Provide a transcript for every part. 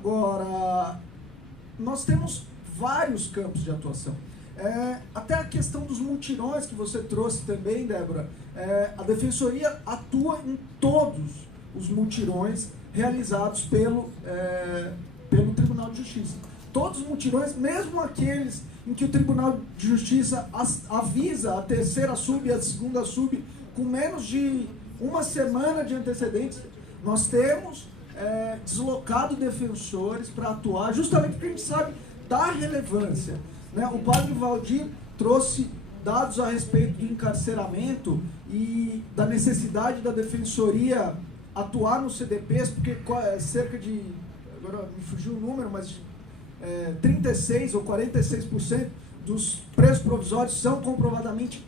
Agora, nós temos vários campos de atuação. Até a questão dos mutirões que você trouxe também, Débora, a Defensoria atua em todos os mutirões realizados pelo Tribunal de Justiça. Todos os mutirões, mesmo aqueles em que o Tribunal de Justiça avisa a terceira sub e a segunda sub com menos de uma semana de antecedentes, nós temos deslocado defensores para atuar, justamente porque a gente sabe da relevância, né? O padre Valdir trouxe dados a respeito do encarceramento e da necessidade da Defensoria atuar nos CDPs, porque cerca de, agora me fugiu o número, mas 36% ou 46% dos presos provisórios são comprovadamente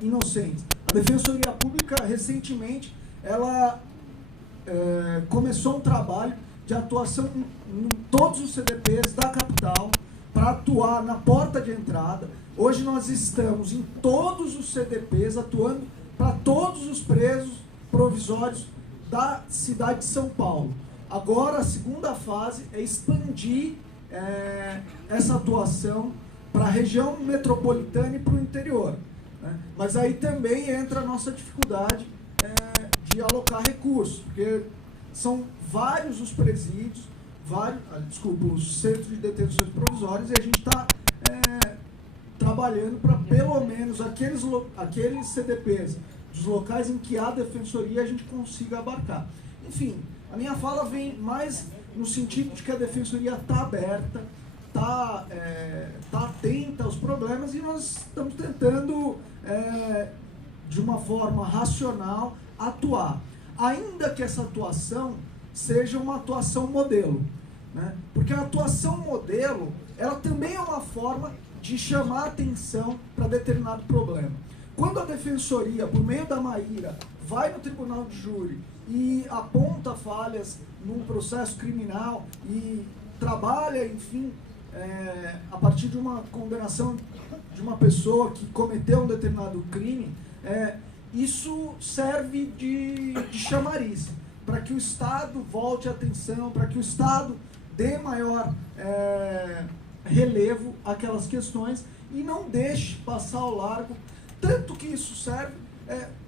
inocentes. A Defensoria Pública, recentemente, ela começou um trabalho de atuação em todos os CDPs da capital, para atuar na porta de entrada. Hoje nós estamos em todos os CDPs, atuando para todos os presos provisórios da cidade de São Paulo. Agora, a segunda fase é expandir essa atuação para a região metropolitana e para o interior, né? Mas aí também entra a nossa dificuldade de alocar recursos, porque são vários os presídios, os centros de detenções provisórias, e a gente está trabalhando para pelo menos aqueles CDPs, dos locais em que há defensoria, a gente consiga abarcar. Enfim, a minha fala vem mais no sentido de que a defensoria está aberta, está atenta aos problemas, e nós estamos tentando, de uma forma racional, atuar. Ainda que essa atuação seja uma atuação modelo, né? Porque a atuação modelo, ela também é uma forma de chamar atenção para determinado problema. Quando a defensoria, por meio da Maíra, vai no tribunal de júri e aponta falhas num processo criminal e trabalha, enfim, a partir de uma condenação de uma pessoa que cometeu um determinado crime, isso serve de chamariz, para que o Estado volte a atenção, para que o Estado dê maior relevo àquelas questões e não deixe passar ao largo. Tanto que isso serve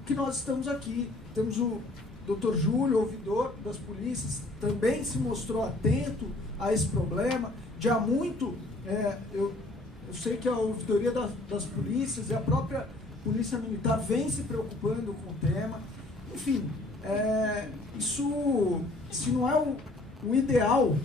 que nós estamos aqui. Temos o Dr. Júlio, ouvidor das polícias, também se mostrou atento a esse problema. De há muito, eu sei que a ouvidoria das polícias e a própria Polícia Militar vem se preocupando com o tema. Enfim, isso, se não é o ideal,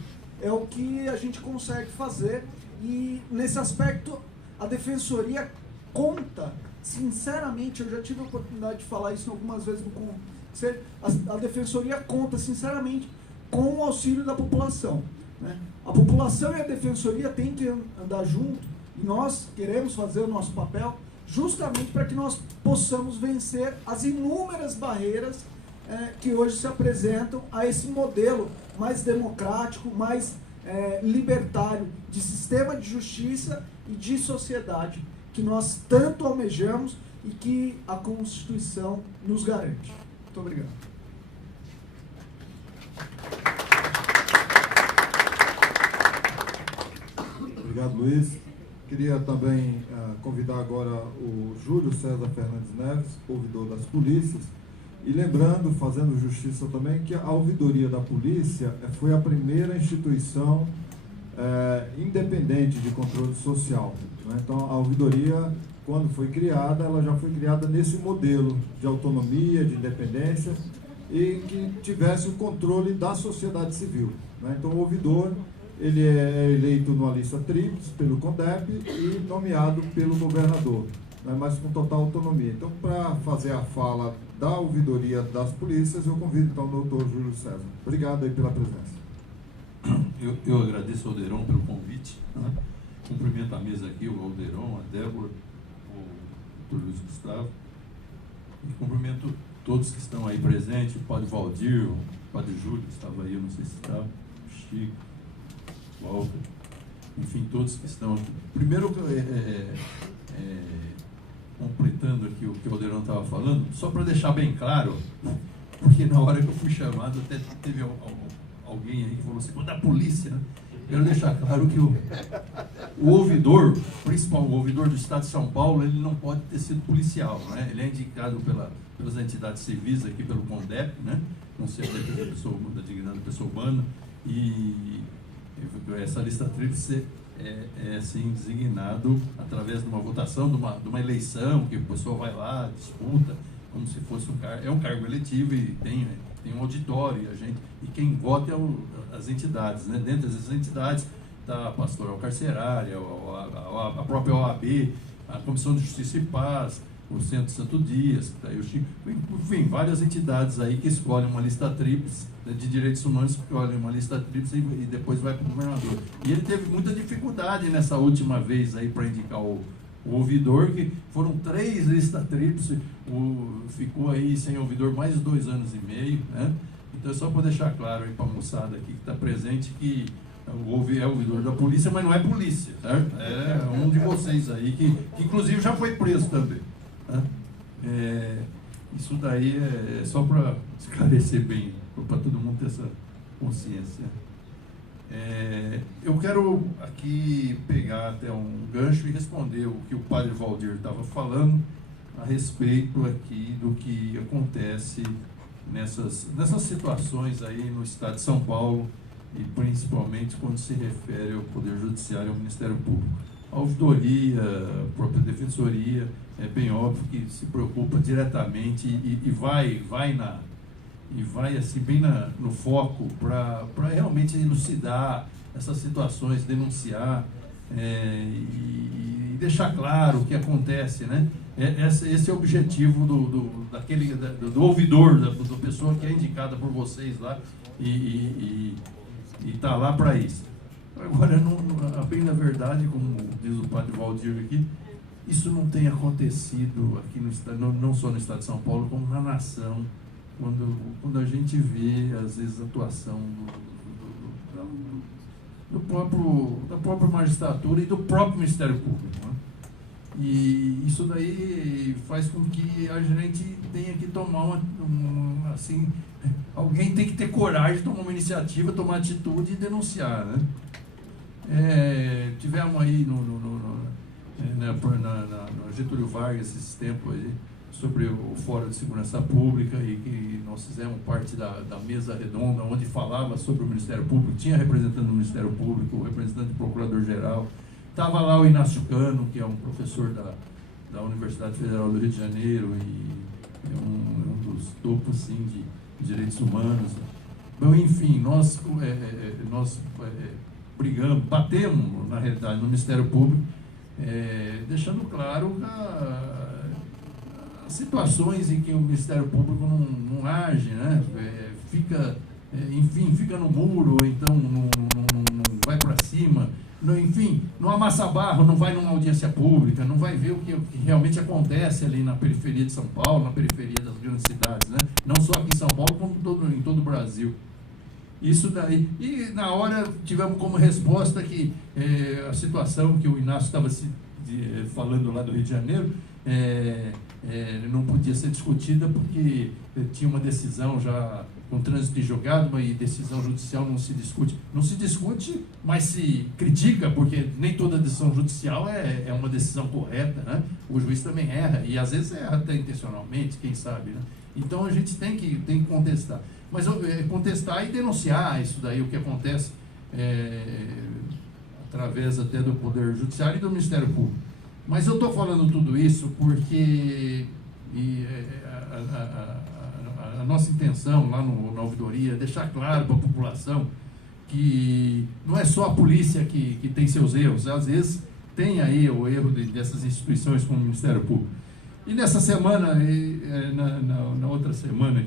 é o que a gente consegue fazer, e nesse aspecto a Defensoria conta, sinceramente, eu já tive a oportunidade de falar isso algumas vezes no Conselho, a Defensoria conta, sinceramente, com o auxílio da população, né? A população e a Defensoria têm que andar junto, e nós queremos fazer o nosso papel justamente para que nós possamos vencer as inúmeras barreiras que hoje se apresentam a esse modelo mais democrático, mais libertário de sistema de justiça e de sociedade que nós tanto almejamos e que a Constituição nos garante. Muito obrigado. Obrigado, Luiz. Queria também convidar agora o Júlio César Fernandes Neves, ouvidor das polícias, e lembrando, fazendo justiça também, que a ouvidoria da polícia foi a primeira instituição independente de controle social, né? Então, a ouvidoria, quando foi criada, ela já foi criada nesse modelo de autonomia, de independência, e que tivesse o controle da sociedade civil, né? Então, o ouvidor, ele é eleito numa lista tríplice pelo CONDEP e nomeado pelo governador, né? Mas com total autonomia. Então, para fazer a fala da ouvidoria das polícias, eu convido então o doutor Júlio César. Obrigado aí pela presença. Eu agradeço ao Alderon pelo convite, né? Cumprimento a mesa aqui, o Alderon, a Débora, o Dr. Luiz Gustavo, e cumprimento todos que estão aí presentes, o Padre Valdir, o Padre Júlio, que estava aí, eu não sei se estava, o Chico, o Walter, enfim, todos que estão aqui. Primeiro, completando aqui o que o Alderon estava falando, só para deixar bem claro, porque na hora que eu fui chamado até teve alguém aí que falou assim, quando a polícia, né? Quero deixar claro que o ouvidor, principal o ouvidor do Estado de São Paulo, ele não pode ter sido policial, né? Ele é indicado pelas entidades civis aqui, pelo CONDEP, né? Conselho da Dignidade da Pessoa Humana, e essa lista tríplice é assim, designado através de uma votação, de uma eleição, que a pessoa vai lá, disputa, como se fosse um cargo eletivo e tem um auditório, e quem vota é as entidades, né? Dentro dessas entidades está a Pastoral Carcerária, a própria OAB, a Comissão de Justiça e Paz, o Centro Santo Dias, tá aí o Chico, enfim, várias entidades aí que escolhem uma lista tríplice, né, de direitos humanos, que escolhem uma lista tríplice e depois vai para o governador. E ele teve muita dificuldade nessa última vez aí para indicar o ouvidor, que foram 3 listas tríplices, ficou aí sem ouvidor mais de 2 anos e meio, né? Então é só para deixar claro aí para a moçada aqui que está presente que é ouvidor da polícia, mas não é polícia, certo? É um de vocês aí que inclusive já foi preso também, né? Isso daí é só para esclarecer bem, para todo mundo ter essa consciência. Eu quero aqui pegar até um gancho e responder o que o padre Valdir estava falando a respeito aqui do que acontece nessas situações aí no Estado de São Paulo, e principalmente quando se refere ao Poder Judiciário e ao Ministério Público. A ouvidoria, a própria defensoria, é bem óbvio que se preocupa diretamente e vai assim bem no foco para realmente elucidar essas situações, denunciar e deixar claro o que acontece, né? Esse é o objetivo do ouvidor, da pessoa que é indicada por vocês lá e está lá para isso. Agora, bem na verdade, como diz o padre Valdir aqui, isso não tem acontecido aqui no estado, não só no Estado de São Paulo, como na nação, quando a gente vê, às vezes, a atuação da própria magistratura e do próprio Ministério Público, né? E isso daí faz com que a gente tenha que tomar assim, alguém tem que ter coragem de tomar uma iniciativa, tomar atitude e denunciar, né? Tivemos aí no Getúlio Vargas esses tempos aí, sobre o Fórum de Segurança Pública, e que nós fizemos parte da mesa redonda, onde falava sobre o Ministério Público, tinha representante do Ministério Público, o representante do Procurador-Geral, estava lá o Inácio Cano, que é um professor da Universidade Federal do Rio de Janeiro, e é um dos topos, sim, de direitos humanos. Bom, enfim, nós brigamos, batemos, na realidade, no Ministério Público, deixando claro as situações em que o Ministério Público não age, né? Fica no muro, ou então não vai para cima, não amassa barro, não vai numa audiência pública, não vai ver o que realmente acontece ali na periferia de São Paulo, na periferia das grandes cidades, né? Não só aqui em São Paulo, como em todo o Brasil. Isso daí. E na hora tivemos como resposta que a situação que o Inácio estava falando lá do Rio de Janeiro não podia ser discutida porque tinha uma decisão já com trânsito em julgado, e decisão judicial não se discute. Não se discute, mas se critica, porque nem toda decisão judicial é uma decisão correta, né? O juiz também erra, e às vezes erra até intencionalmente, quem sabe, né? Então a gente tem que contestar. Mas contestar e denunciar isso daí, o que acontece através até do Poder Judiciário e do Ministério Público. Mas eu estou falando tudo isso porque a nossa intenção lá na ouvidoria é deixar claro para a população que não é só a polícia que tem seus erros, às vezes tem aí o erro dessas instituições como o Ministério Público. E nessa semana, na outra semana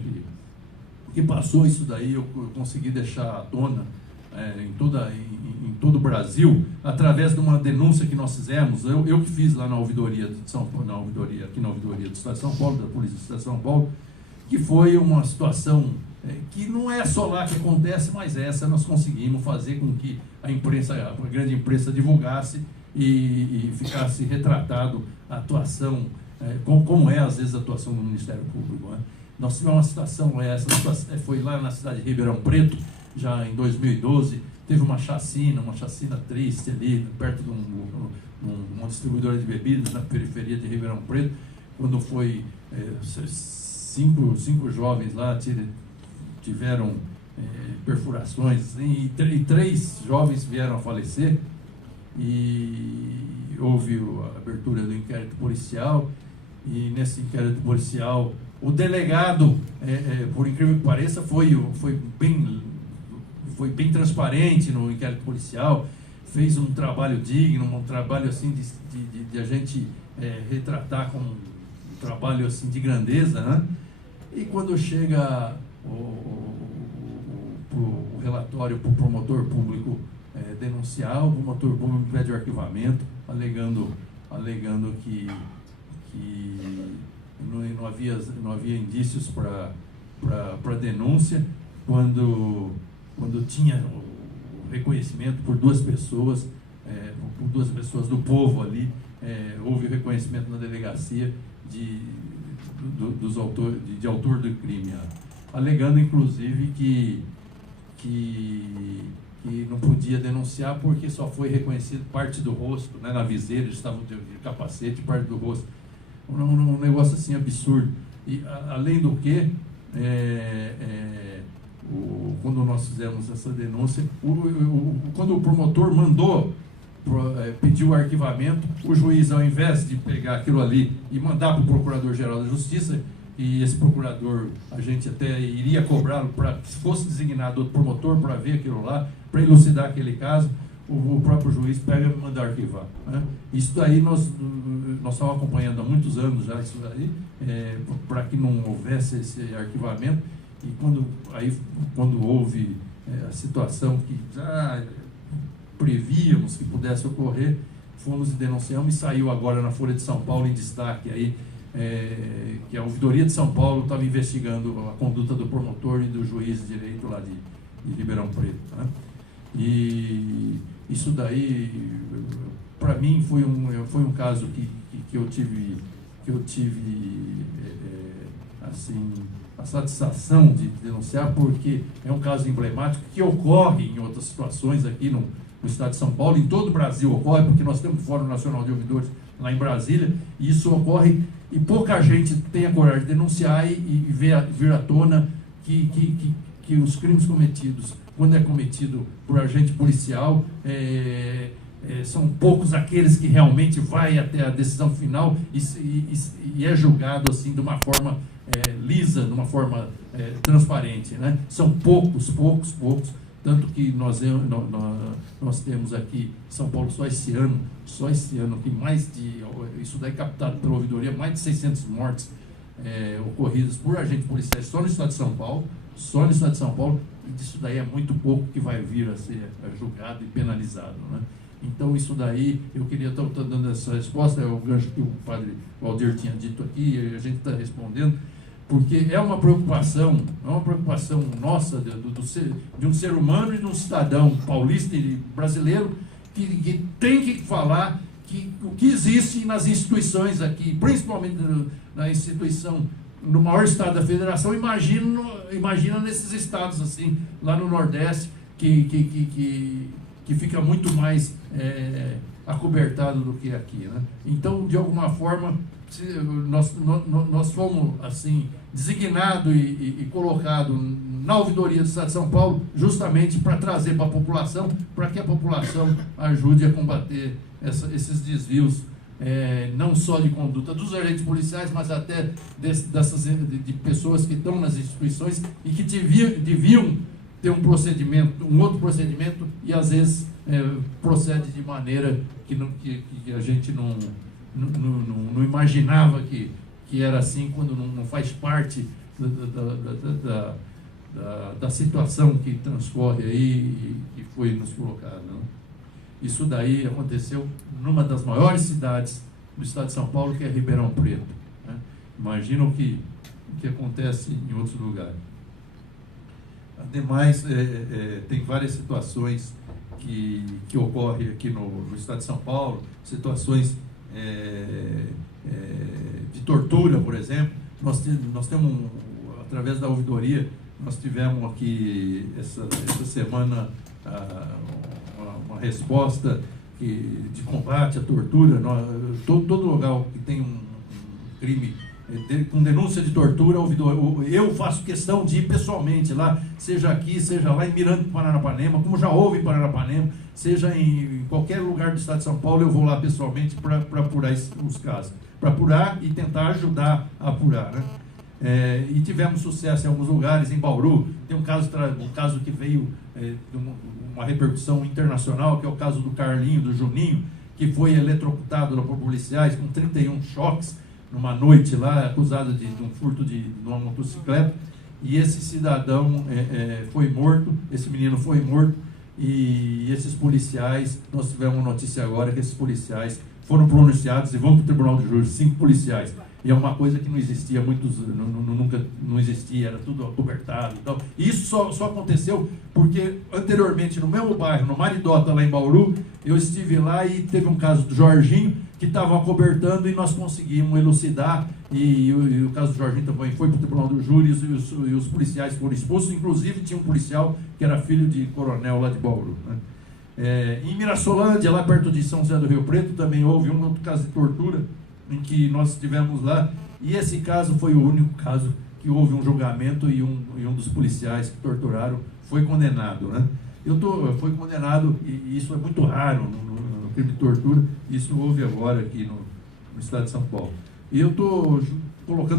que passou isso daí, eu consegui deixar à tona em todo o Brasil, através de uma denúncia que nós fizemos, eu que fiz lá na ouvidoria de São Paulo, aqui na ouvidoria do Estado de São Paulo, da Polícia do Estado de São Paulo, que foi uma situação que não é só lá que acontece, mas essa nós conseguimos fazer com que a grande imprensa divulgasse e ficasse retratado a atuação, como é às vezes a atuação do Ministério Público, né? Nós tivemos uma situação, essa situação foi lá na cidade de Ribeirão Preto, já em 2012, teve uma chacina triste ali, perto de uma distribuidora de bebidas na periferia de Ribeirão Preto, quando foi 5 jovens lá tiveram perfurações, e 3 jovens vieram a falecer, e houve a abertura do inquérito policial, e nesse inquérito policial o delegado, por incrível que pareça, foi bem transparente no inquérito policial, fez um trabalho digno, um trabalho assim de a gente retratar como um trabalho assim de grandeza, né? E quando chega o relatório para o promotor público denunciar, o promotor público pede o arquivamento, alegando que não havia indícios para denúncia, quando tinha o reconhecimento por 2 pessoas, do povo ali, houve o reconhecimento na delegacia de autor do crime, alegando inclusive que não podia denunciar porque só foi reconhecido parte do rosto, né, na viseira, eles estavam de capacete, parte do rosto. Um negócio assim absurdo. E além do que, quando nós fizemos essa denúncia, quando o promotor pediu o arquivamento, o juiz, ao invés de pegar aquilo ali e mandar para o Procurador-Geral da Justiça, e esse procurador, a gente até iria cobrá-lo para que fosse designado outro promotor para ver aquilo lá, para elucidar aquele caso, o próprio juiz pega e manda arquivar, né? Isso daí nós estamos acompanhando há muitos anos já, isso daí, para que não houvesse esse arquivamento, e quando houve a situação que já prevíamos que pudesse ocorrer, fomos e denunciamos, e saiu agora na Folha de São Paulo em destaque aí, que a Ouvidoria de São Paulo estava investigando a conduta do promotor e do juiz de direito lá de Ribeirão Preto, né? E isso daí, para mim, foi um caso que eu tive assim, a satisfação de denunciar, porque é um caso emblemático que ocorre em outras situações aqui no estado de São Paulo, em todo o Brasil ocorre, porque nós temos o Fórum Nacional de Ouvidores lá em Brasília, e isso ocorre, e pouca gente tem a coragem de denunciar e vir à tona que os crimes cometidos, quando é cometido por agente policial, são poucos aqueles que realmente vai até a decisão final e é julgado assim de uma forma lisa, de uma forma transparente, né? São poucos, tanto que nós temos aqui em São Paulo só esse ano que isso daí captado pela ouvidoria, mais de 600 mortes ocorridas por agentes policiais só no estado de São Paulo, e isso daí é muito pouco que vai vir a ser julgado e penalizado, né? Então isso daí, eu queria estar dando essa resposta, é o gancho que o padre Waldir tinha dito aqui, e a gente está respondendo, porque é uma preocupação nossa, de um ser humano e de um cidadão paulista e brasileiro, que tem que falar o que existe nas instituições aqui, principalmente na instituição, no maior estado da federação. Imagina nesses estados assim, lá no Nordeste, que fica muito mais acobertado do que aqui, né? Então, de alguma forma, nós fomos assim designados e colocados na ouvidoria do estado de São Paulo justamente para trazer para a população, para que a população ajude a combater esses desvios, não só de conduta dos agentes policiais, mas até de pessoas que estão nas instituições e que deviam ter um outro procedimento, e às vezes procede de maneira que a gente não imaginava que era assim, quando não faz parte da situação que transcorre aí e foi nos colocado, não? Isso daí aconteceu numa das maiores cidades do estado de São Paulo, que é Ribeirão Preto, né? Imagina o que acontece em outros lugares. Ademais, tem várias situações que ocorrem aqui no estado de São Paulo, situações de tortura, por exemplo. Nós temos, através da ouvidoria, Nós tivemos aqui essa semana uma resposta de combate à tortura. Todo lugar que tem um crime com denúncia de tortura, eu faço questão de ir pessoalmente lá, seja aqui, seja lá em Miranda do Paranapanema, como já houve em Paranapanema, seja em qualquer lugar do estado de São Paulo, eu vou lá pessoalmente para apurar os casos, para apurar e tentar ajudar a apurar, né? E tivemos sucesso em alguns lugares. Em Bauru tem um caso que veio de uma repercussão internacional, que é o caso do Carlinho, do Juninho, que foi eletrocutado por policiais com 31 choques numa noite lá, acusado de um furto de uma motocicleta, e esse cidadão foi morto, esse menino foi morto, e esses policiais, nós tivemos uma notícia agora que esses policiais foram pronunciados e vão para o Tribunal de Júri, 5 policiais. E é uma coisa que não existia, nunca não existia, era tudo acobertado e tal. E isso só aconteceu porque anteriormente, no mesmo bairro, no Maridota, lá em Bauru, eu estive lá e teve um caso do Jorginho, que estavam acobertando, e nós conseguimos elucidar, e o caso do Jorginho também foi para o Tribunal do Júri, e os policiais foram expulsos. Inclusive tinha um policial que era filho de coronel lá de Bauru, né? Em Mirassolândia, lá perto de São José do Rio Preto, também houve um outro caso de tortura, em que nós estivemos lá, e esse caso foi o único caso que houve um julgamento, e um dos policiais que torturaram foi condenado, né? Foi condenado, e isso é muito raro no crime de tortura. Isso houve agora aqui no estado de São Paulo. E eu estou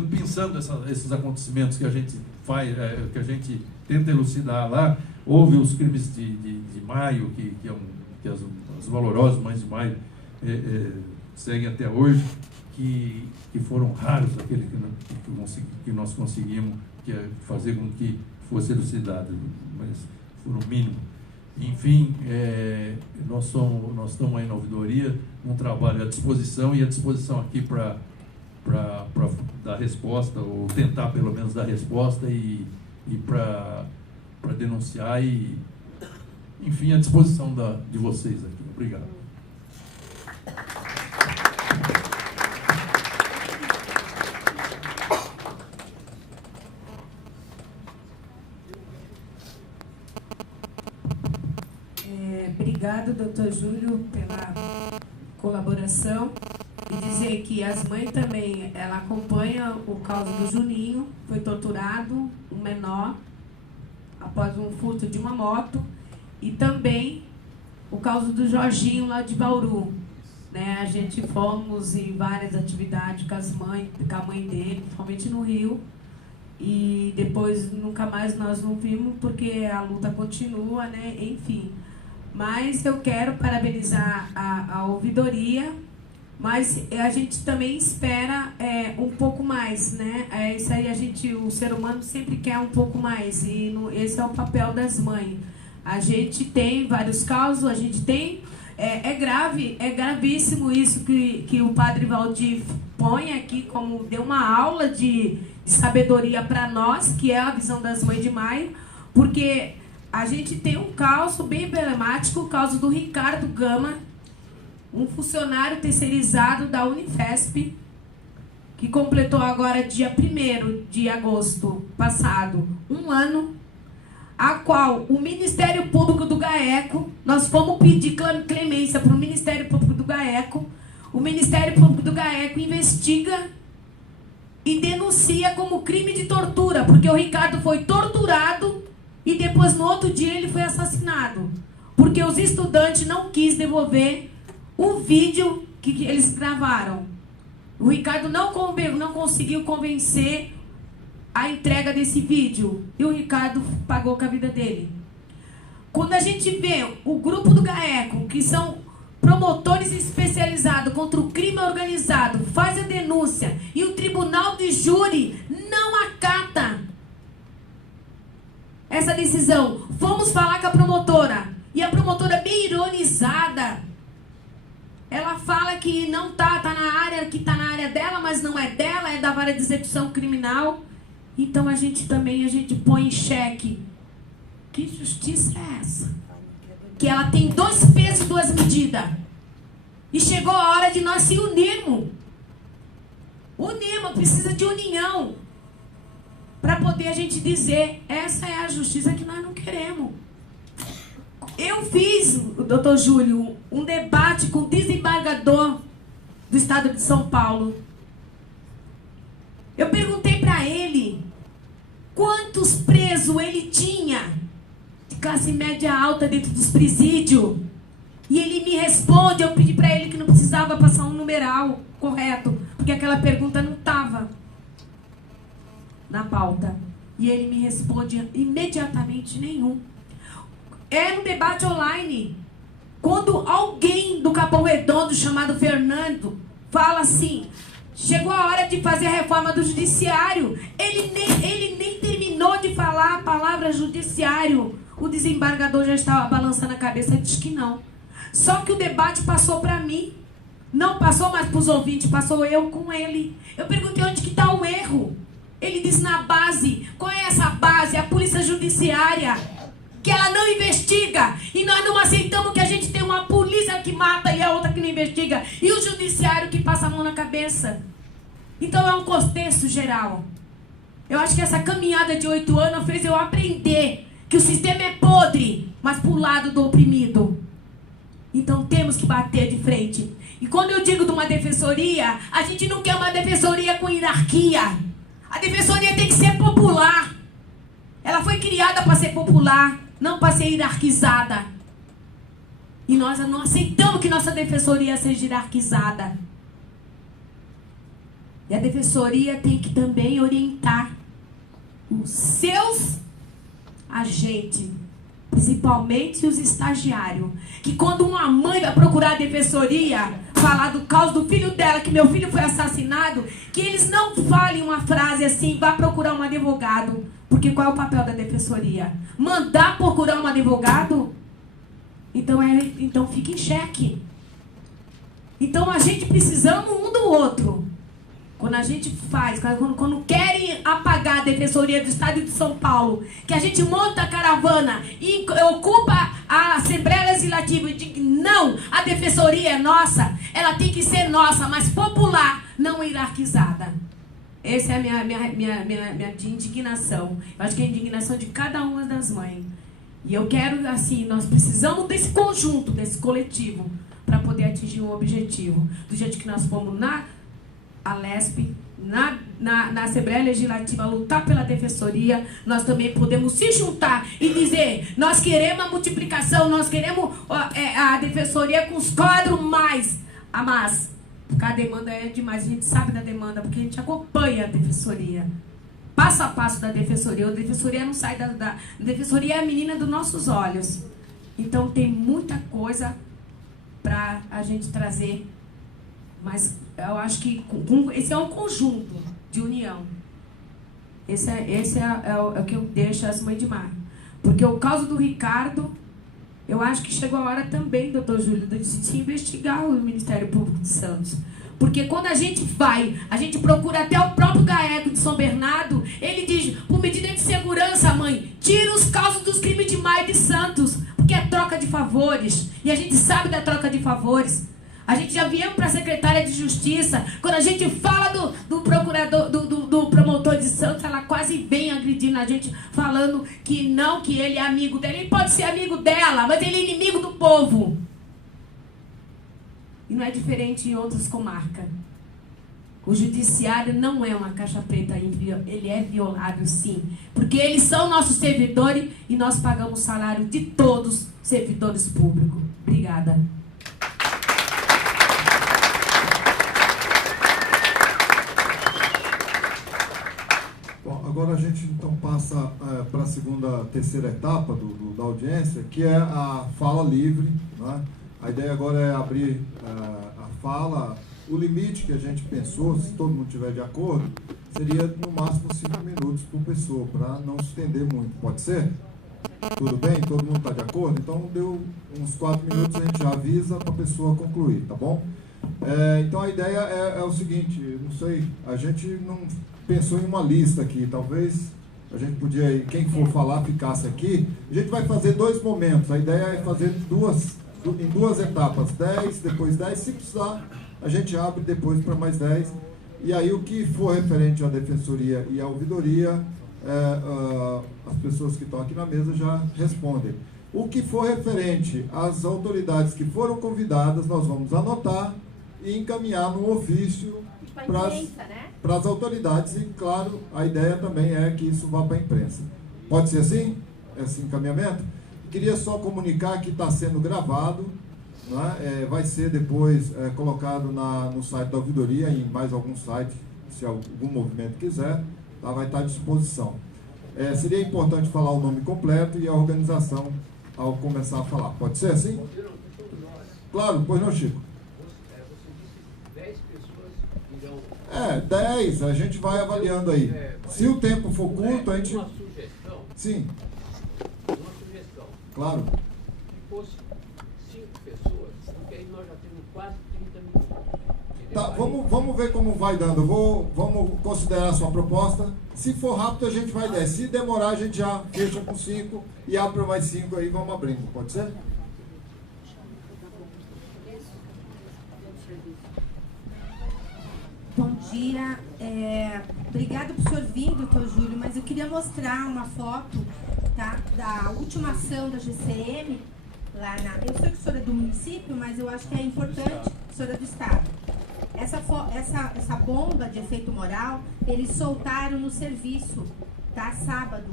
pensando esses acontecimentos que a gente faz, que a gente tenta elucidar lá. Houve os crimes de maio, que as valorosas Mães de Maio seguem até hoje, que foram raros aqueles que nós conseguimos fazer com que fosse elucidado, mas foram mínimos. Enfim, nós estamos aí na ouvidoria, um trabalho à disposição, e à disposição aqui para dar resposta, ou tentar pelo menos dar resposta, e para denunciar, e enfim, à disposição de vocês aqui. Obrigado. Obrigado, doutor Júlio, pela colaboração, e dizer que as mães também, ela acompanha o caso do Juninho, foi torturado, um menor, após um furto de uma moto, e também o caso do Jorginho lá de Bauru, né? A gente fomos em várias atividades com a mãe dele, principalmente no Rio, e depois nunca mais nós não vimos, porque a luta continua, né? Enfim. Mas eu quero parabenizar a ouvidoria, mas a gente também espera um pouco mais, né? Isso aí o ser humano sempre quer um pouco mais, e esse é o papel das mães. A gente tem vários casos, a gente tem... É gravíssimo isso que o padre Valdir põe aqui, como deu uma aula de sabedoria para nós, que é a visão das Mães de Maio, porque... A gente tem um caso bem emblemático, o caso do Ricardo Gama, um funcionário terceirizado da Unifesp, que completou agora dia 1º de agosto passado, 1 ano, a qual o Ministério Público do GAECO, nós fomos pedir clemência para o Ministério Público do GAECO, o Ministério Público do GAECO investiga e denuncia como crime de tortura, porque o Ricardo foi torturado, e depois, no outro dia, ele foi assassinado. Porque os estudantes não quis devolver o vídeo que eles gravaram. O Ricardo não conseguiu convencer a entrega desse vídeo. E o Ricardo pagou com a vida dele. Quando a gente vê o grupo do GAECO, que são promotores especializados contra o crime organizado, faz a denúncia, e o Tribunal de Júri não acata essa decisão. Fomos falar com a promotora, e a promotora, bem ironizada, ela fala que não tá na área, que tá na área dela, mas não é dela, é da vara de execução criminal. Então a gente põe em xeque. Que justiça é essa? Que ela tem 2 pesos e 2 medidas. E chegou a hora de nós se unirmos. Precisa de união. para poder a gente dizer, essa é a justiça que nós não queremos. Eu fiz, doutor Júlio, um debate com o desembargador do estado de São Paulo. Eu perguntei para ele quantos presos ele tinha de classe média alta dentro dos presídios. E ele me responde, eu pedi para ele que não precisava passar um numeral correto, porque aquela pergunta não estava na pauta. E ele me responde imediatamente, nenhum. Era um debate online. Quando alguém do Capão Redondo, chamado Fernando, fala assim, chegou a hora de fazer a reforma do judiciário. Ele nem terminou de falar a palavra judiciário. O desembargador já estava balançando a cabeça e disse que não. Só que o debate passou para mim. Não passou mais para os ouvintes, passou eu com ele. Eu perguntei onde que está o erro. Ele disse na base. Qual é essa base? A polícia judiciária. Que ela não investiga. E nós não aceitamos que a gente tenha uma polícia que mata e a outra que não investiga. E o judiciário que passa a mão na cabeça. Então é um contexto geral. Eu acho que essa caminhada de 8 anos fez eu aprender que o sistema é podre, mas pro lado do oprimido. Então temos que bater de frente. E quando eu digo de uma defensoria, a gente não quer uma defensoria com hierarquia. A defensoria tem que ser popular. Ela foi criada para ser popular, não para ser hierarquizada. E nós não aceitamos que nossa defensoria seja hierarquizada. E a defensoria tem que também orientar os seus agentes, principalmente os estagiários. Que quando uma mãe vai procurar a defensoria, falar do caso do filho dela, que meu filho foi assassinado, que eles não falem uma frase assim, vá procurar um advogado. Porque qual é o papel da defensoria? Mandar procurar um advogado? Então fica em xeque. Então a gente precisamos um do outro. Quando a gente faz, quando querem apagar a Defensoria do Estado de São Paulo, que a gente monta a caravana e ocupa a Assembleia Legislativa e diz não, a Defensoria é nossa, ela tem que ser nossa, mas popular, não hierarquizada. Essa é a minha indignação. Eu acho que é a indignação de cada uma das mães. E eu quero, assim, nós precisamos desse conjunto, desse coletivo, para poder atingir um objetivo. Do jeito que nós fomos na Alesp, na Assembleia Legislativa, lutar pela defensoria, nós também podemos se juntar e dizer, nós queremos a multiplicação, nós queremos a defensoria com os quadros mais, mas porque a demanda é demais, a gente sabe da demanda, porque a gente acompanha a defensoria, passo a passo da defensoria. A defensoria não sai da defensoria é a menina dos nossos olhos. Então tem muita coisa para a gente trazer. Mas eu acho que esse é um conjunto de união. Esse é o que eu deixo as mães de mar. Porque o caso do Ricardo, eu acho que chegou a hora também, doutor Júlio, de se investigar o Ministério Público de Santos. Porque quando a gente procura até o próprio GAECO de São Bernardo, ele diz, por medida de segurança, mãe, tira os causos dos crimes de Maio de Santos, porque é troca de favores. E a gente sabe da troca de favores. A gente já viemos para a secretária de Justiça. Quando a gente fala do procurador, do promotor de Santos, ela quase vem agredindo a gente, falando que não, que ele é amigo dela. Ele pode ser amigo dela, mas ele é inimigo do povo. E não é diferente em outras comarcas. O judiciário não é uma caixa preta, ele é violado sim. Porque eles são nossos servidores e nós pagamos o salário de todos os servidores públicos. Obrigada. Agora a gente então passa para a terceira etapa da audiência, que é a fala livre, né? A ideia agora é abrir a fala. O limite que a gente pensou, se todo mundo estiver de acordo, seria no máximo 5 minutos por pessoa, para não se estender muito. Pode ser? Tudo bem? Todo mundo está de acordo? Então deu uns 4 minutos, a gente já avisa para a pessoa concluir, tá bom? Então a ideia é o seguinte, não sei, a gente não pensou em uma lista aqui, talvez a gente podia, quem for falar, ficasse aqui. A gente vai fazer 2 momentos, a ideia é fazer em duas etapas, 10, depois 10, se precisar, a gente abre depois para mais 10, e aí o que for referente à defensoria e à ouvidoria, as pessoas que estão aqui na mesa já respondem. O que for referente às autoridades que foram convidadas, nós vamos anotar e encaminhar no ofício para as autoridades. E, claro, a ideia também é que isso vá para a imprensa. Pode ser assim? Esse encaminhamento? Queria só comunicar que está sendo gravado, né? Vai ser depois colocado no site da ouvidoria, em mais algum site, se algum movimento quiser, tá? Vai estar à disposição. Seria importante falar o nome completo e a organização ao começar a falar. Pode ser assim? Claro, pois não, Chico? Você disse 10 pessoas irão... 10, a gente vai avaliando aí. Se o tempo for curto, a gente... Uma sugestão? Sim. Uma sugestão. Claro. Se fosse 5 pessoas, porque aí nós já temos quase 30 minutos. Tá, vamos ver como vai dando. Vamos considerar a sua proposta. Se for rápido, a gente vai 10. Se demorar, a gente já fecha com 5 e abre mais 5 aí, vamos abrindo. Pode ser? Bom dia. Obrigado por senhor vir, doutor Júlio, mas eu queria mostrar uma foto, tá, da última ação da GCM, lá eu sei que o senhor é do município, mas eu acho que é importante, o senhor é do estado. Essa bomba de efeito moral, eles soltaram no serviço, tá, sábado.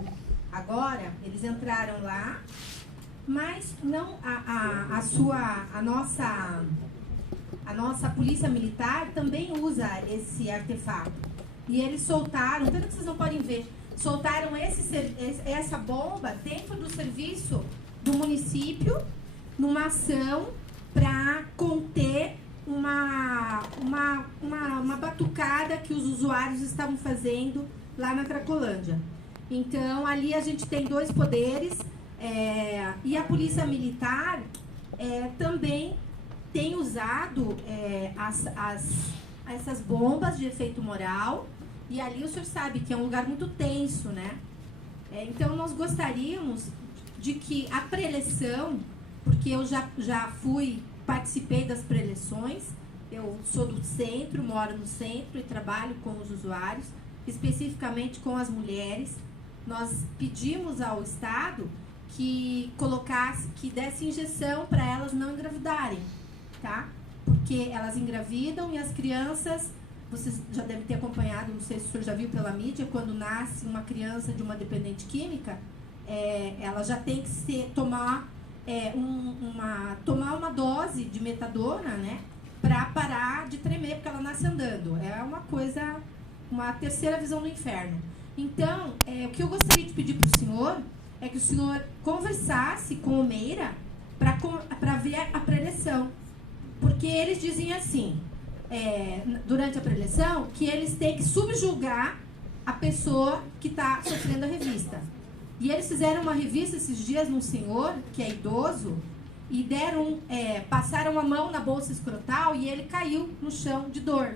Agora, eles entraram lá, mas não a nossa polícia militar também usa esse artefato. E eles soltaram, tanto que vocês não podem ver, soltaram essa bomba dentro do serviço do município, numa ação para conter uma batucada que os usuários estavam fazendo lá na Cracolândia. Então, ali a gente tem 2 poderes, e a polícia militar também tem usado essas bombas de efeito moral, e ali o senhor sabe que é um lugar muito tenso, né? Então, nós gostaríamos de que a preleção, porque eu já participei das preleções, eu sou do centro, moro no centro e trabalho com os usuários, especificamente com as mulheres. Nós pedimos ao Estado que desse injeção para elas não engravidarem, tá? Porque elas engravidam e as crianças, vocês já devem ter acompanhado, não sei se o senhor já viu pela mídia, quando nasce uma criança de uma dependente química, ela já tem que tomar uma dose de metadona, né? Para parar de tremer, porque ela nasce andando. É uma terceira visão do inferno. Então, o que eu gostaria de pedir para o senhor é que o senhor conversasse com o Meira para ver a preleção. Porque eles dizem assim, durante a preleção, que eles têm que subjugar a pessoa que está sofrendo a revista. E eles fizeram uma revista esses dias num senhor, que é idoso, e passaram a mão na bolsa escrotal e ele caiu no chão de dor.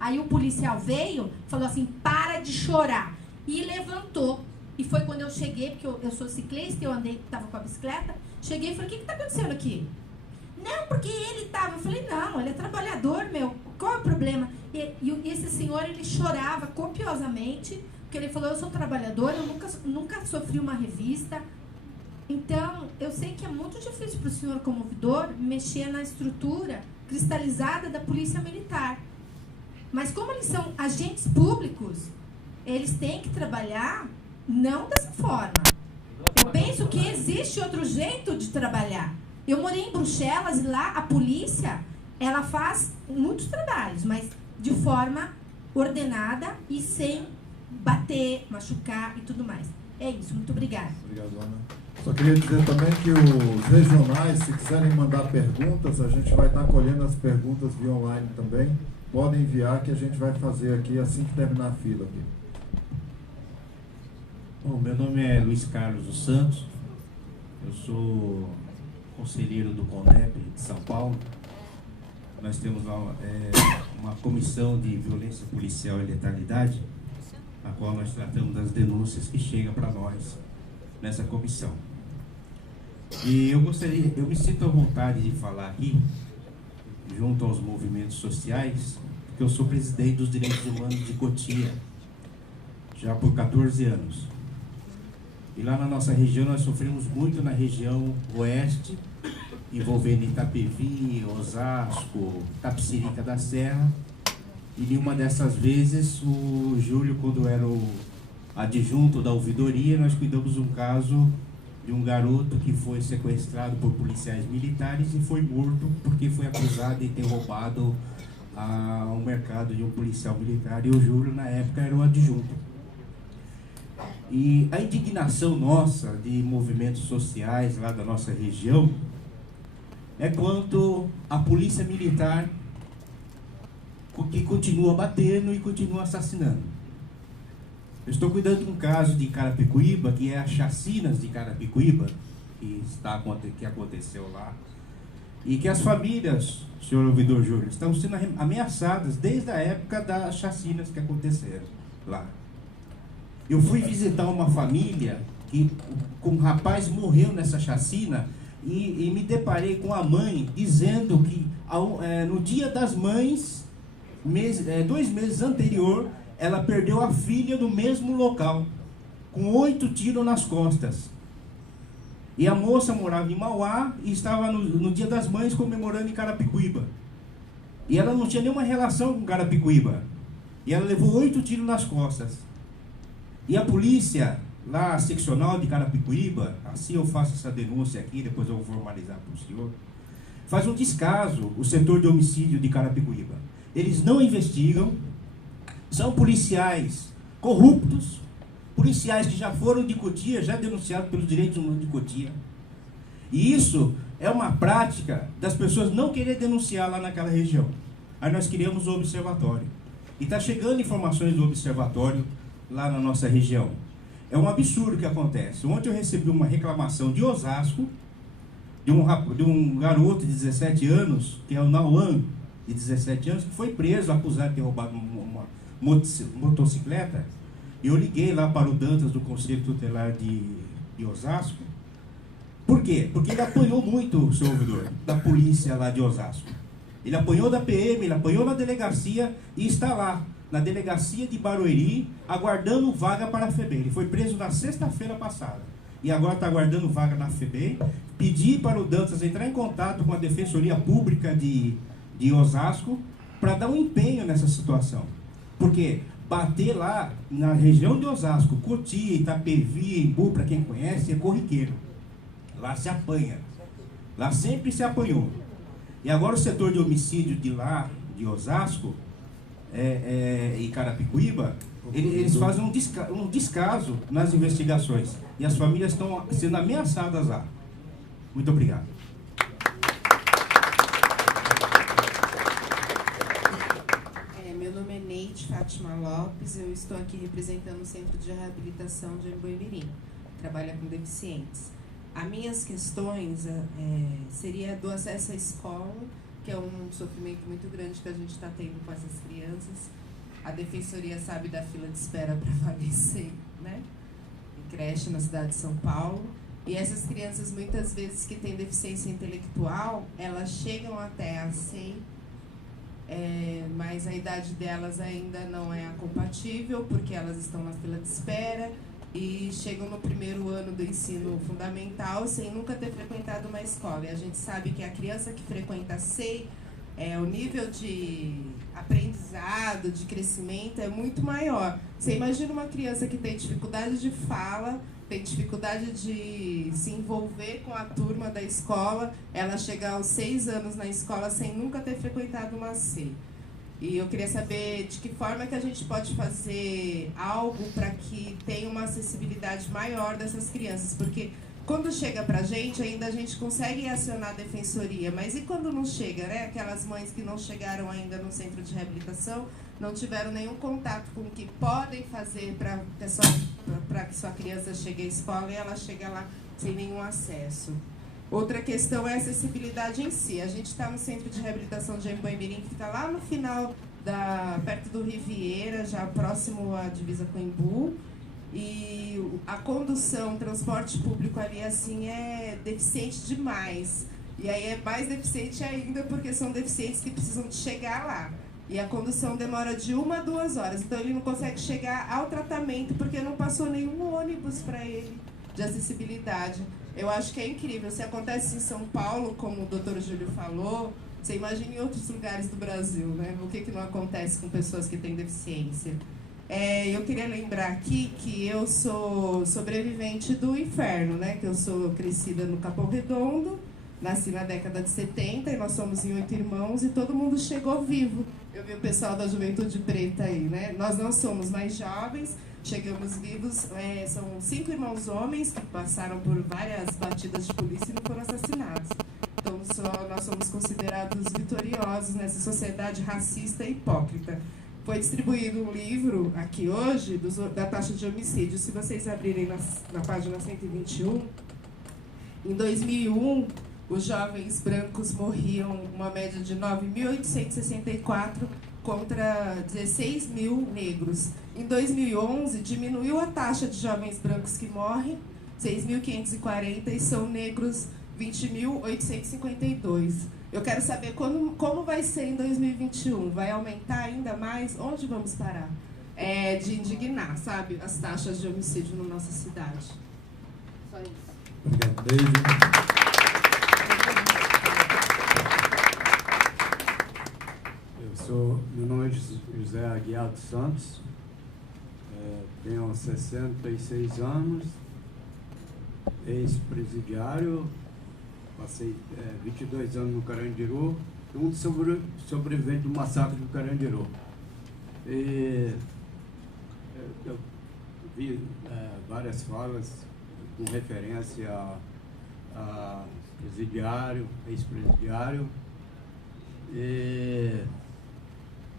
Aí o policial veio, falou assim, para de chorar. E levantou. E foi quando eu cheguei, porque eu sou ciclista, eu estava com a bicicleta, cheguei e falei, o que está acontecendo aqui? Não, porque ele estava. Eu falei, não, ele é trabalhador, meu, qual é o problema? E esse senhor, ele chorava copiosamente, porque ele falou, eu sou trabalhador, eu nunca sofri uma revista. Então, eu sei que é muito difícil para o senhor, como ouvidor, mexer na estrutura cristalizada da polícia militar. Mas como eles são agentes públicos, eles têm que trabalhar não dessa forma. Eu penso que existe outro jeito de trabalhar. Eu morei em Bruxelas e lá a polícia, ela faz muitos trabalhos, mas de forma ordenada e sem bater, machucar e tudo mais. É isso, muito obrigada. Obrigado, Ana. Só queria dizer também que os regionais, se quiserem mandar perguntas, a gente vai estar colhendo as perguntas via online também. Podem enviar que a gente vai fazer aqui assim que terminar a fila aqui. Bom, meu nome é Luiz Carlos dos Santos, eu sou conselheiro do CONEP de São Paulo. Nós temos uma comissão de violência policial e letalidade, a qual nós tratamos das denúncias que chegam para nós nessa comissão. E eu me sinto à vontade de falar aqui, junto aos movimentos sociais, porque eu sou presidente dos Direitos Humanos de Cotia, já por 14 anos. E lá na nossa região nós sofremos muito na região oeste, envolvendo Itapevi, Osasco, Tapicirica da Serra. E nenhuma dessas vezes o Júlio, quando era o adjunto da ouvidoria, nós cuidamos de um caso de um garoto que foi sequestrado por policiais militares e foi morto porque foi acusado de ter roubado um mercado de um policial militar, e o Júlio na época era o adjunto. E a indignação nossa de movimentos sociais lá da nossa região é quanto à polícia militar, que continua batendo e continua assassinando. Eu estou cuidando de um caso de Carapicuíba, que é as chacinas de Carapicuíba, que aconteceu lá, e que as famílias, senhor ouvidor Júlio, estão sendo ameaçadas desde a época das chacinas que aconteceram lá. Eu fui visitar uma família que um rapaz morreu nessa chacina e me deparei com a mãe dizendo que no Dia das Mães, 2 meses anterior, ela perdeu a filha no mesmo local, com 8 tiros nas costas. E a moça morava em Mauá e estava no Dia das Mães comemorando em Carapicuíba. E ela não tinha nenhuma relação com Carapicuíba. E ela levou 8 tiros nas costas. E a polícia, lá, a seccional de Carapicuíba, assim eu faço essa denúncia aqui, depois eu vou formalizar para o senhor, faz um descaso, o setor de homicídio de Carapicuíba. Eles não investigam, são policiais corruptos, policiais que já foram de Cotia, já denunciados pelos direitos humanos de Cotia. E isso é uma prática das pessoas não querer denunciar lá naquela região. Aí nós criamos o observatório. E está chegando informações do observatório lá na nossa região. É um absurdo que acontece. Ontem eu recebi uma reclamação de Osasco, de um garoto de 17 anos, que é o Nauan, de 17 anos, que foi preso, acusado de ter roubado uma motocicleta. E eu liguei lá para o Dantas do Conselho Tutelar de Osasco. Por quê? Porque ele apanhou muito, seu ouvidor, da polícia lá de Osasco. Ele apanhou da PM, ele apanhou na delegacia e está lá, na delegacia de Barueri, aguardando vaga para a FEBEM. Ele foi preso na sexta-feira passada e agora está aguardando vaga na FEBEM. Pedi para o Dantas entrar em contato com a Defensoria Pública de Osasco para dar um empenho nessa situação. Porque bater lá na região de Osasco, Cotia, Itapevi, Embu, para quem conhece, é corriqueiro. Lá se apanha. Lá sempre se apanhou. E agora o setor de homicídio de lá, de Osasco, e Carapicuíba, eles fazem um descaso nas investigações. E as famílias estão sendo ameaçadas lá. Muito obrigado. Meu nome é Neide Fátima Lopes, eu estou aqui representando o Centro de Reabilitação de Embu-Mirim, que trabalha com deficientes. As minhas questões seria do acesso à escola, que é um sofrimento muito grande que a gente está tendo com essas crianças. A Defensoria sabe da fila de espera para falecer, né? Em creche na cidade de São Paulo. E essas crianças, muitas vezes, que têm deficiência intelectual, elas chegam até a SEI, mas a idade delas ainda não é compatível, porque elas estão na fila de espera e chegam no primeiro ano do ensino fundamental sem nunca ter frequentado uma escola. E a gente sabe que a criança que frequenta a SEI, o nível de aprendizado, de crescimento é muito maior. Você imagina uma criança que tem dificuldade de fala, tem dificuldade de se envolver com a turma da escola, ela chega aos 6 anos na escola sem nunca ter frequentado uma SEI. E eu queria saber de que forma que a gente pode fazer algo para que tenha uma acessibilidade maior dessas crianças, porque quando chega pra gente, ainda a gente consegue acionar a defensoria, mas e quando não chega, né? Aquelas mães que não chegaram ainda no centro de reabilitação, não tiveram nenhum contato com o que podem fazer para que sua criança chegue à escola e ela chega lá sem nenhum acesso. Outra questão é a acessibilidade em si. A gente está no centro de reabilitação de Embu-Mirim, que fica lá no final, perto do Riviera, já próximo à divisa com Embu. E a condução, o transporte público ali, assim, é deficiente demais. E aí é mais deficiente ainda porque são deficientes que precisam de chegar lá. E a condução demora de 1 a 2 horas. Então ele não consegue chegar ao tratamento porque não passou nenhum ônibus para ele de acessibilidade. Eu acho que é incrível. Se acontece em São Paulo, como o Dr. Júlio falou, você imagina em outros lugares do Brasil, né? O que não acontece com pessoas que têm deficiência. Eu queria lembrar aqui que eu sou sobrevivente do inferno, né? Que eu sou crescida no Capão Redondo, nasci na década de 70 e nós somos em 8 irmãos e todo mundo chegou vivo. Eu vi o pessoal da Juventude Preta aí, né? Nós não somos mais jovens, chegamos vivos. São 5 irmãos homens que passaram por várias batidas de polícia e não foram assassinados. Então nós somos considerados vitoriosos nessa sociedade racista e hipócrita. Foi distribuído um livro aqui hoje da taxa de homicídio. Se vocês abrirem na página 121, em 2001, os jovens brancos morriam uma média de 9.864 contra 16 mil negros. Em 2011, diminuiu a taxa de jovens brancos que morrem, 6.540, e são negros 20.852. Eu quero saber como vai ser em 2021. Vai aumentar ainda mais? Onde vamos parar? De indignar, sabe, as taxas de homicídio na nossa cidade. Só isso. Obrigado, Deide. Meu nome é José Aguiar dos Santos, tenho 66 anos, ex-presidiário, passei 22 anos no Carandiru, um sobrevivente do massacre do Carandiru. Eu vi várias falas com referência a presidiário, ex-presidiário,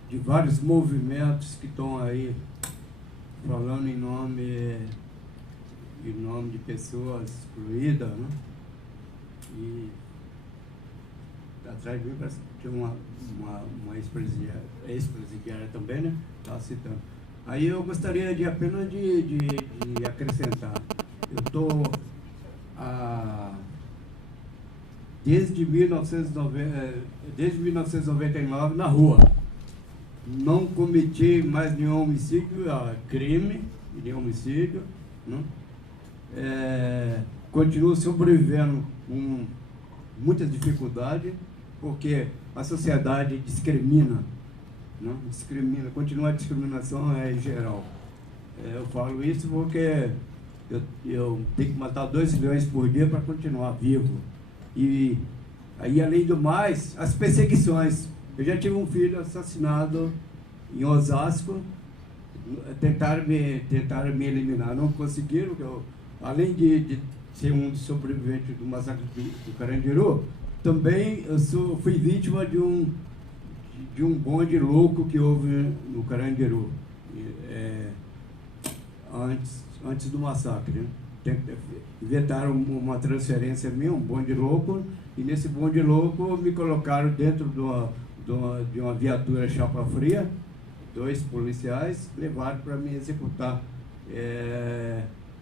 de vários movimentos que estão aí falando em nome de pessoas excluídas, né? E atrás de mim parece que tinha uma ex-presidiária também, né? Estava citando. Aí eu gostaria apenas de acrescentar. Eu estou desde 1999 na rua. Não cometi mais nenhum homicídio, crime, nenhum homicídio, né? Continuo sobrevivendo com muitas dificuldades, porque a sociedade discrimina, né? Continua a discriminação em geral. Eu falo isso porque eu tenho que matar 2 leões por dia para continuar vivo. E aí, além do mais, as perseguições. Eu já tive um filho assassinado em Osasco, tentaram me eliminar, não conseguiram, porque além de ser um dos sobreviventes do massacre do Carandiru, também fui vítima de um bonde louco que houve no Carandiru, antes do massacre, né? Inventaram uma transferência minha, um bonde louco, e nesse bonde louco me colocaram dentro de uma viatura chapa fria, 2 policiais, levaram para me executar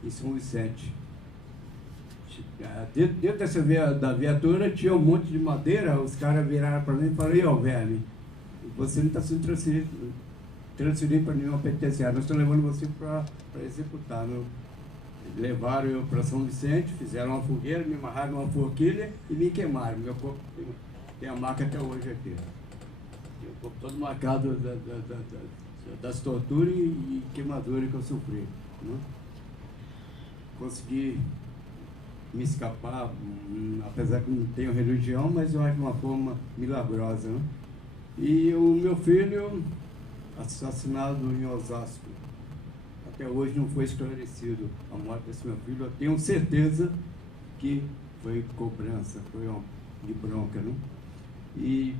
em São Vicente. Dentro da viatura tinha um monte de madeira, os caras viraram para mim e falaram: velho, você não está sendo transferido para nenhuma penitenciária, nós estamos levando você para executar. Levaram eu para São Vicente, fizeram uma fogueira, me amarraram numa forquilha e me queimaram. Meu corpo tem a marca até hoje aqui. Tem o corpo todo marcado das torturas e queimaduras que eu sofri, né? Consegui me escapar, apesar que não tenho religião, mas eu acho de uma forma milagrosa, né? E o meu filho, assassinado em Osasco, até hoje não foi esclarecido a morte desse meu filho. Eu tenho certeza que foi cobrança, foi de bronca, né? E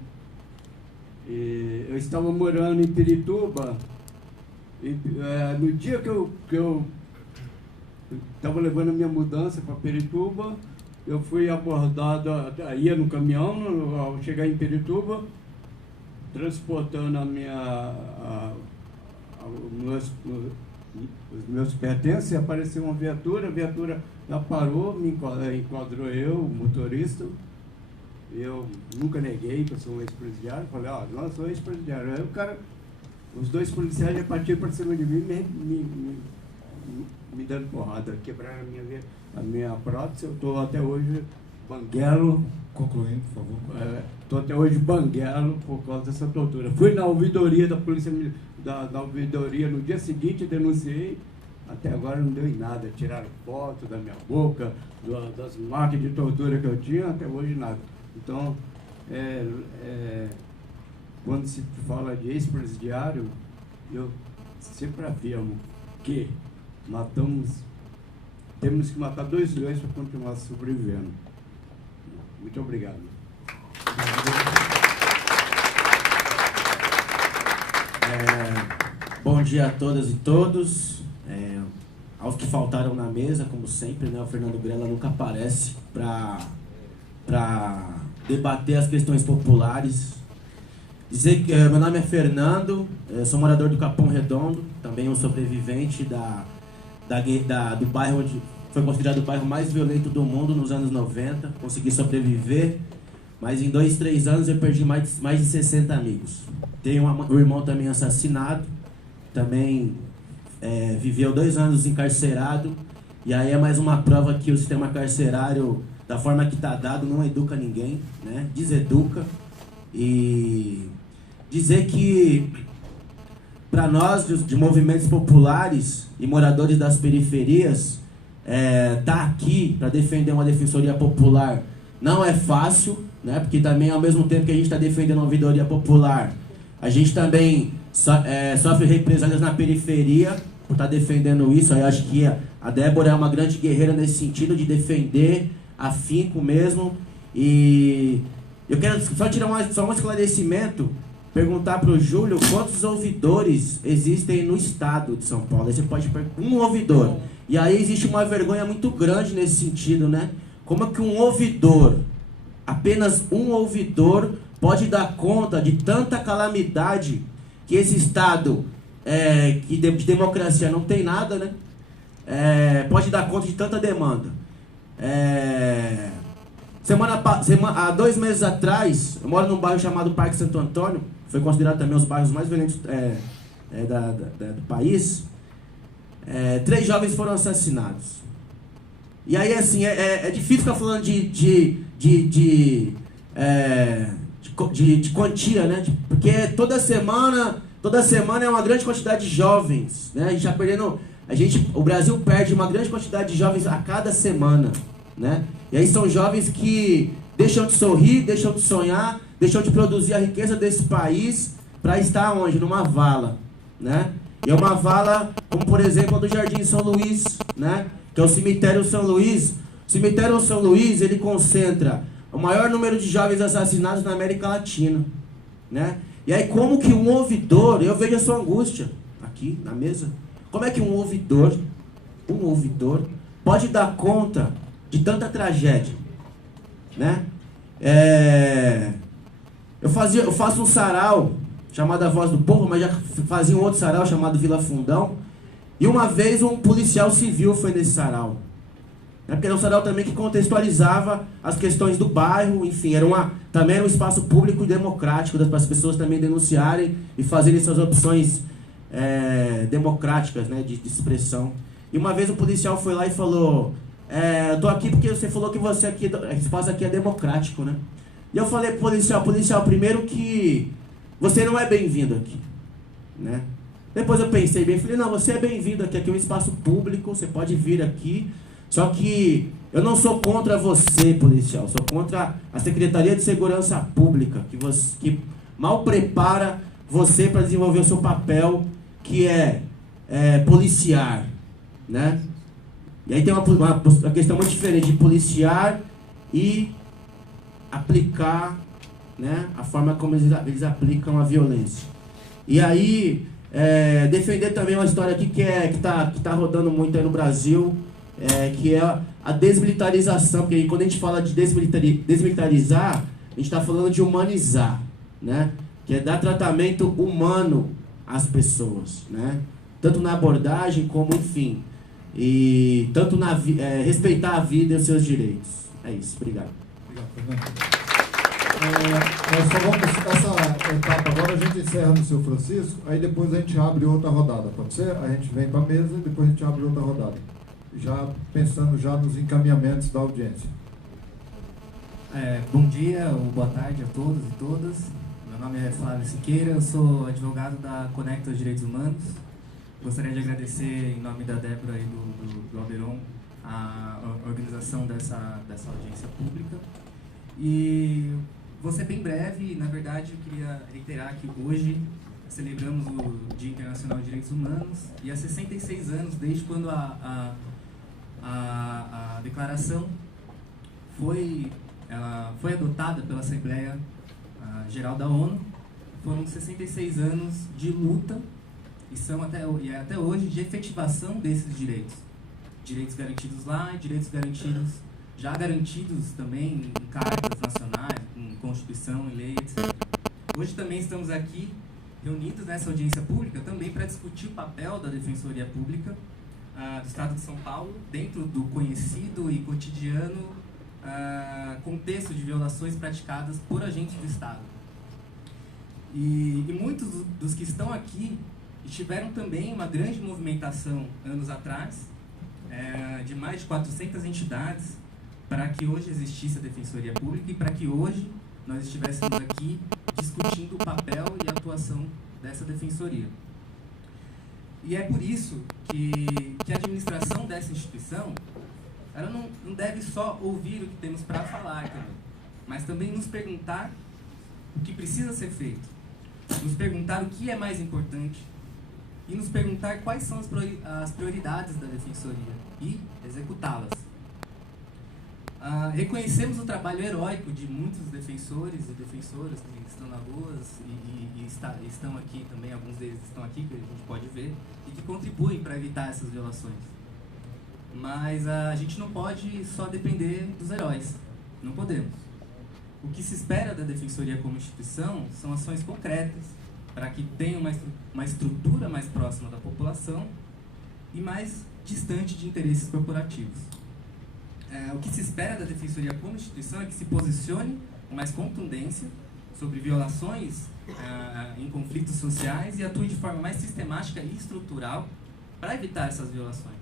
eu estava morando em Pirituba, e no dia que eu estava levando a minha mudança para Pirituba, eu fui abordado, ia no caminhão, ao chegar em Pirituba, transportando os meus pertences, apareceu uma viatura, a viatura já parou, me enquadrou eu, o motorista, Eu nunca neguei que eu sou um ex-presidiário. Falei, ó, não, eu sou ex-presidiário. Aí o cara, os dois policiais já partiram para cima de mim, me dando porrada, quebraram a minha prótese. Eu estou até hoje banguelo. Concluindo, por favor. Estou até hoje banguelo por causa dessa tortura. Fui na ouvidoria da polícia, da ouvidoria no dia seguinte, denunciei. Até agora não deu em nada. Tiraram foto da minha boca, das marcas de tortura que eu tinha, até hoje nada. Então, quando se fala de ex-presidiário, eu sempre afirmo que temos que matar 2 leões para continuar sobrevivendo. Muito obrigado. Bom dia a todas e todos. Aos que faltaram na mesa, como sempre, né? O Fernando Grella nunca aparece para debater as questões populares. Dizer que meu nome é Fernando, sou morador do Capão Redondo, também um sobrevivente do bairro onde foi considerado o bairro mais violento do mundo nos anos 90. Consegui sobreviver, mas em 2, 3 anos eu perdi mais de 60 amigos. Tenho um irmão também assassinado, também viveu 2 anos encarcerado, e aí é mais uma prova que o sistema carcerário, da forma que está dado, não educa ninguém, né? Deseduca. E dizer que para nós de movimentos populares e moradores das periferias, tá aqui para defender uma defensoria popular não é fácil, né? Porque também ao mesmo tempo que a gente está defendendo uma ouvidoria popular, a gente também sofre represálias na periferia por estar defendendo isso. Eu acho que a Débora é uma grande guerreira nesse sentido de defender afinco mesmo. E eu quero só tirar um esclarecimento, perguntar para o Júlio quantos ouvidores existem no estado de São Paulo. Aí você pode perguntar, um ouvidor. E aí existe uma vergonha muito grande nesse sentido, né? Como é que um ouvidor, apenas um ouvidor, pode dar conta de tanta calamidade que esse estado, que de democracia não tem nada, né? Pode dar conta de tanta demanda. Há 2 meses atrás, eu moro num bairro chamado Parque Santo Antônio, foi considerado também um dos bairros mais violentos do país. 3 jovens foram assassinados. E aí, assim, é difícil ficar falando de quantia, né? Porque toda semana é uma grande quantidade de jovens, né? A gente está perdendo, o Brasil perde uma grande quantidade de jovens a cada semana, né? E aí são jovens que deixam de sorrir, deixam de sonhar, deixam de produzir a riqueza desse país para estar onde? Numa vala, né? E é uma vala, como por exemplo a do Jardim São Luís, né? Que é o cemitério São Luís. O cemitério São Luís, ele concentra o maior número de jovens assassinados na América Latina, né? E aí como que um ouvidor, eu vejo a sua angústia aqui na mesa, como é que um ouvidor pode dar conta de tanta tragédia, né? Eu faço um sarau chamado A Voz do Povo, mas já fazia um outro sarau chamado Vila Fundão, e uma vez um policial civil foi nesse sarau, porque era um sarau também que contextualizava as questões do bairro, enfim, também era um espaço público e democrático para as pessoas também denunciarem e fazerem suas opções democráticas, né, de expressão. E uma vez o policial foi lá e falou: eu tô aqui porque você falou que esse espaço aqui é democrático, né? E eu falei pro policial, primeiro que você não é bem-vindo aqui, né? Depois eu pensei bem, falei, não, você é bem-vindo aqui é um espaço público, você pode vir aqui, só que eu não sou contra você, policial, sou contra a Secretaria de Segurança Pública, que mal prepara você para desenvolver o seu papel, que é policiar, né? E aí tem uma questão muito diferente de policiar e aplicar, né, a forma como eles aplicam a violência. E aí, defender também uma história aqui que tá rodando muito aí no Brasil, que é a desmilitarização, porque aí, quando a gente fala de desmilitarizar, a gente está falando de humanizar, né? Que é dar tratamento humano às pessoas, né? Tanto na abordagem como, enfim, e tanto respeitar a vida e os seus direitos. É isso, obrigado. Obrigado, Fernando. Nós só vamos, essa etapa agora a gente encerra no seu Francisco, aí depois a gente abre outra rodada, pode ser? A gente vem para a mesa e depois a gente abre outra rodada. Já pensando já nos encaminhamentos da audiência. Bom dia ou boa tarde a todos e todas. Meu nome é Flávio Siqueira, eu sou advogado da Conecta Direitos Humanos. Gostaria de agradecer em nome da Débora e do Alderon a organização dessa audiência pública. E vou ser bem breve, na verdade eu queria reiterar que hoje celebramos o Dia Internacional de Direitos Humanos e há 66 anos, desde quando a declaração foi adotada pela Assembleia Geral da ONU, foram 66 anos de luta e até hoje de efetivação desses direitos. Direitos garantidos lá e direitos já garantidos também em cartas nacionais, em Constituição, em lei, etc. Hoje também estamos aqui reunidos nessa audiência pública também para discutir o papel da Defensoria Pública do Estado de São Paulo dentro do conhecido e cotidiano contexto de violações praticadas por agentes do Estado. E muitos dos que estão aqui tiveram também uma grande movimentação anos atrás, de mais de 400 entidades, para que hoje existisse a Defensoria Pública e para que hoje nós estivéssemos aqui discutindo o papel e a atuação dessa Defensoria. E é por isso que a administração dessa instituição ela não deve só ouvir o que temos para falar também, mas também nos perguntar o que precisa ser feito, nos perguntar o que é mais importante e nos perguntar quais são as prioridades da Defensoria e executá-las. Reconhecemos o trabalho heróico de muitos defensores e defensoras que estão na rua e estão aqui também, alguns deles estão aqui, que a gente pode ver, e que contribuem para evitar essas violações. Mas a gente não pode só depender dos heróis, não podemos. O que se espera da Defensoria como instituição são ações concretas, para que tenha uma estrutura mais próxima da população e mais distante de interesses corporativos. O que se espera da Defensoria como instituição é que se posicione com mais contundência sobre violações em conflitos sociais e atue de forma mais sistemática e estrutural para evitar essas violações.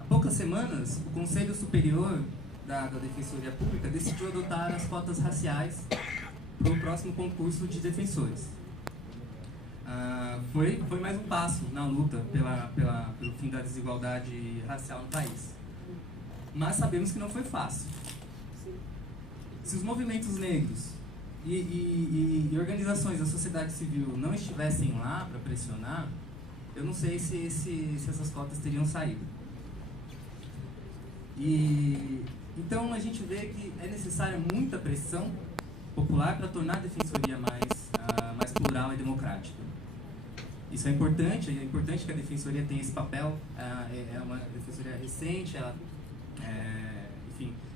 Há poucas semanas, o Conselho Superior da Defensoria Pública decidiu adotar as cotas raciais para o próximo concurso de defensores. Foi mais um passo na luta pelo fim da desigualdade racial no país. Mas sabemos que não foi fácil. Se os movimentos negros e organizações da sociedade civil não estivessem lá para pressionar, eu não sei se essas cotas teriam saído. Então a gente vê que é necessária muita pressão popular para tornar a Defensoria mais plural e democrática. Isso é importante que a Defensoria tenha esse papel. É uma Defensoria recente, ela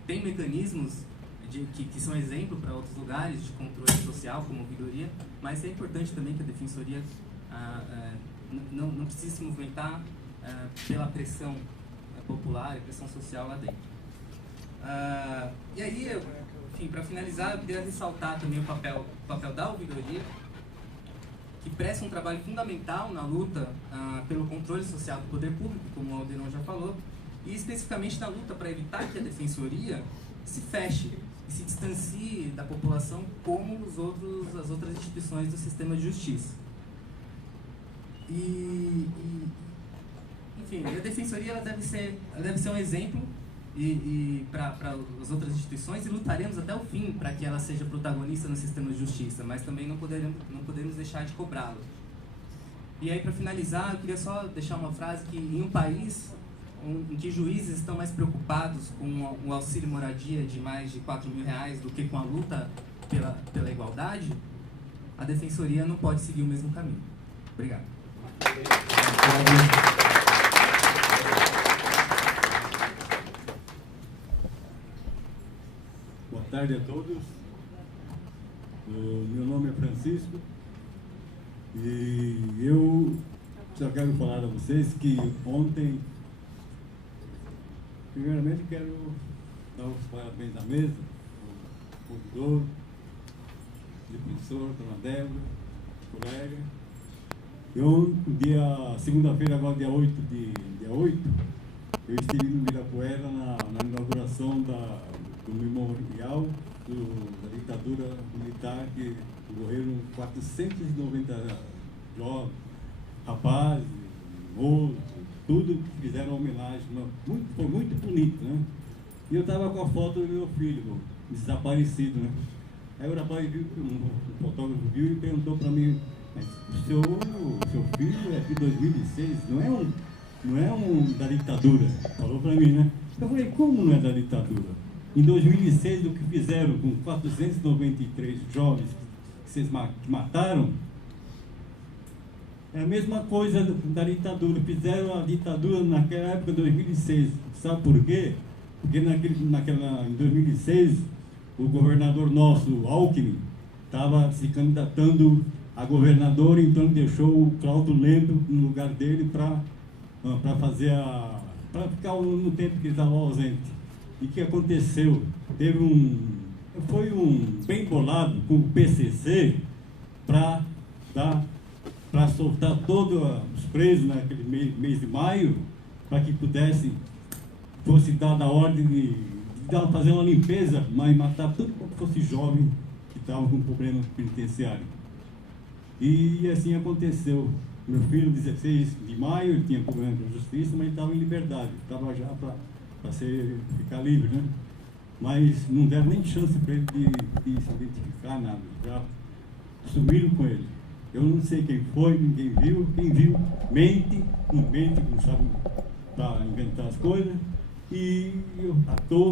tem mecanismos que são exemplo para outros lugares de controle social, como ouvidoria, mas é importante também que a Defensoria não precise se movimentar pela pressão popular e pressão social lá dentro. E aí, para finalizar, eu queria ressaltar também o papel da ouvidoria, que presta um trabalho fundamental na luta pelo controle social do poder público, como o Alderon já falou, e especificamente na luta para evitar que a Defensoria se feche e se distancie da população como as outras instituições do sistema de justiça. Enfim, a Defensoria ela deve ser um exemplo para as outras instituições, e lutaremos até o fim para que ela seja protagonista no sistema de justiça, mas também não podemos deixar de cobrá-la. E aí, para finalizar, eu queria só deixar uma frase que em um país em que juízes estão mais preocupados com o auxílio moradia de mais de R$4.000 do que com a luta pela igualdade, a Defensoria não pode seguir o mesmo caminho. Obrigado. Boa tarde a todos. Meu nome é Francisco e eu só quero falar a vocês que ontem, primeiramente quero dar os parabéns à mesa, ao ouvidor, defensor, dona Débora, colega. Eu, segunda-feira, agora dia 8, eu estive no Ibirapuera na inauguração do memorial da ditadura militar, que morreram 490 jovens, rapazes, moços, tudo que fizeram homenagem. Foi muito bonito, né? E eu estava com a foto do meu filho, desaparecido, né? Aí o rapaz viu, um fotógrafo viu e perguntou para mim: mas o seu filho é de 2006, não é um da ditadura? Falou para mim, né? Eu falei: como não é da ditadura? Em 2006, o que fizeram com 493 jovens que vocês mataram, é a mesma coisa da ditadura. Fizeram a ditadura naquela época, 2006. Sabe por quê? Porque em 2006, o governador nosso, Alckmin, estava se candidatando a governador, então deixou o Cláudio Lendo no lugar dele para ficar no tempo que ele estava ausente. E o que aconteceu? Foi bem bolado com o PCC para soltar todos os presos naquele mês de maio, para que fosse dada a ordem de fazer uma limpeza, mas matar tudo que fosse jovem que estava com problema penitenciário. E assim aconteceu. Meu filho, 16 de maio, ele tinha problema com a justiça, mas ele estava em liberdade, estava já para ficar livre, né? Mas não deram nem chance para ele de se identificar, nada. Já sumiram com ele. Eu não sei quem foi, ninguém viu. Quem viu, mente, não sabe para inventar as coisas. E eu estou